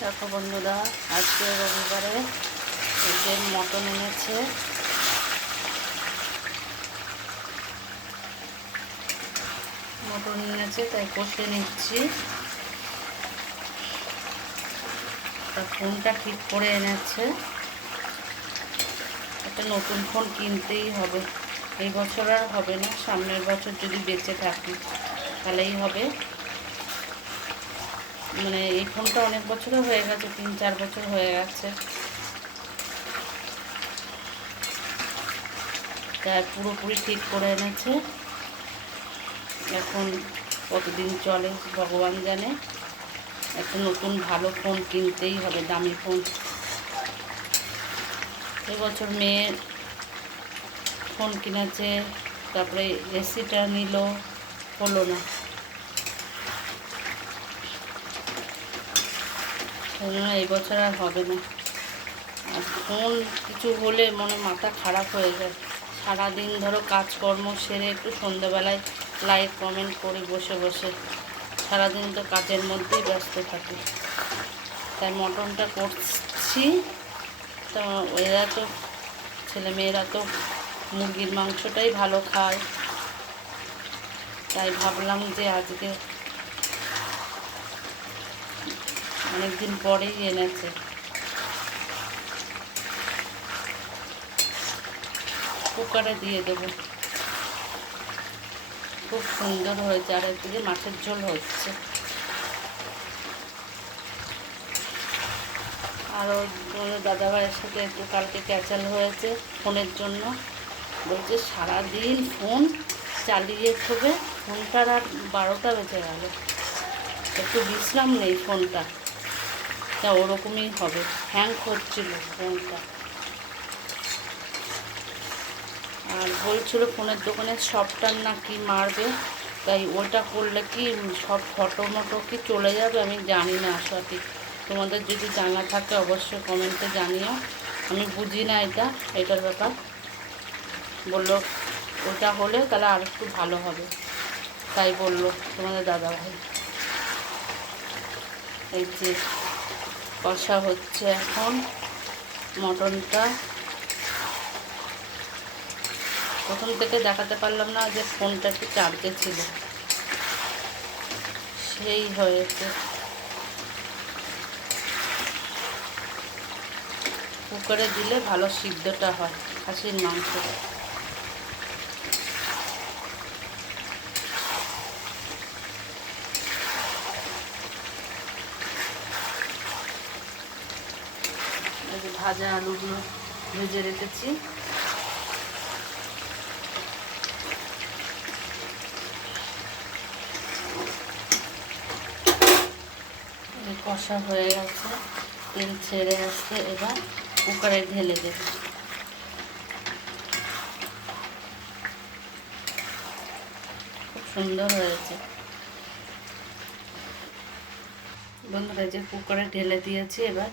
দেখো বন্ধুরা, আজকে রবিবারে যে মটন এনেছে, তাই কষে নিচ্ছি। তা ফোনটা ঠিক করে এনেছে, একটা নতুন ফোন কিনতেই হবে। এই বছর আর হবে না, সামনের বছর যদি বেঁচে থাকি তাহলেই হবে। মানে এই ফোনটা অনেক বছরও হয়ে গেছে, 3-4 বছর হয়ে গেছে। তাই পুরোপুরি ঠিক করে এনেছে। এখন কতদিন চলে ভগবান জানে। একটা নতুন ভালো ফোন কিনতেই হবে, দামি ফোন। এবছর মেয়ের ফোন কিনেছে, তারপরে এসিটা নিল, হলো না। সেই জন্য এই বছর আর হবে না। আর ফোন কিছু হলে মনে মাথা খারাপ হয়ে যায়। সারাদিন ধরো কাজকর্ম সেরে একটু সন্ধ্যেবেলায় লাইক কমেন্ট করি বসে বসে, সারাদিন তো কাজের মধ্যেই ব্যস্ত থাকি। তাই মটনটা করছি। তো এরা তো ছেলেমেয়েরা তো মুরগির মাংসটাই ভালো খায়, তাই ভাবলাম যে আজকে অনেকদিন পরেই এনেছে। কুকারে দিয়ে দেবো। খুব সুন্দর হয়েছে। আর একদিকে মাছের ঝোল হচ্ছে। আরও দাদাভাইয়ের সাথে একটু কালকে ক্যাচাল হয়েছে ফোনের জন্য। বলছে সারাদিন ফোন চালিয়ে থাকবে, ফোনটার আর 12টা বেজে গেল, একটু বিশ্রাম নেই ফোনটা। তা ওরকমই হবে, হ্যাং করছিল ফোনটা। আর বলছিল ফোনের দোকানে সফটওয়্যার না কি মারবে, তাই ওটা করলে কি সব ফটো মটো কি চলে যাবে, আমি জানি না সঠিক। তোমাদের যদি জানা থাকে অবশ্যই কমেন্টে জানিও। আমি বুঝি না এটার ব্যাপার। বললো ওটা হলে তাহলে আর একটু ভালো হবে, তাই বললো তোমাদের দাদাভাই। এই যে কষা হচ্ছে এখন মটনটা। প্রথম থেকে দেখাতে পারলাম না যে ফোনটা একটু চার্জে ছিল, সেই হয়েছে। কুকারে দিলে ভালো সিদ্ধটা হয় খাসির মাংস। এই যে ভাজা আলুগুলো ভেজে রেখেছি। কষা হয়ে গেছে, তেল ছেড়ে আসছে, এবার কুকারে ঢেলে দেবে। খুব সুন্দর হয়েছে বন্ধুরা। যে কুকারে ঢেলে দিয়েছি, এবার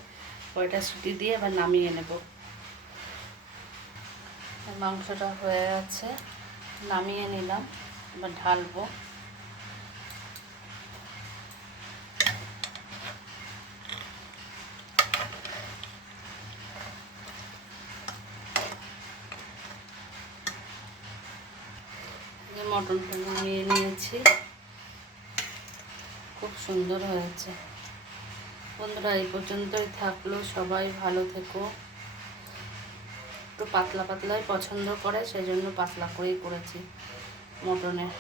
কয়টা সিটি দিয়ে এবার নামিয়ে নেব। মাংসটা হয়ে গেছে, নামিয়ে নিলাম। এবার ঢালবো। মটনটা নামিয়ে নিয়েছি, খুব সুন্দর হয়েছে। বন্ধুরা এই পর্যন্তই থাকলো, সবাই ভালো থেকো। একটু পাতলা পাতলাই পছন্দ করে, সেই জন্য পাতলা করেই করেছি মটনের।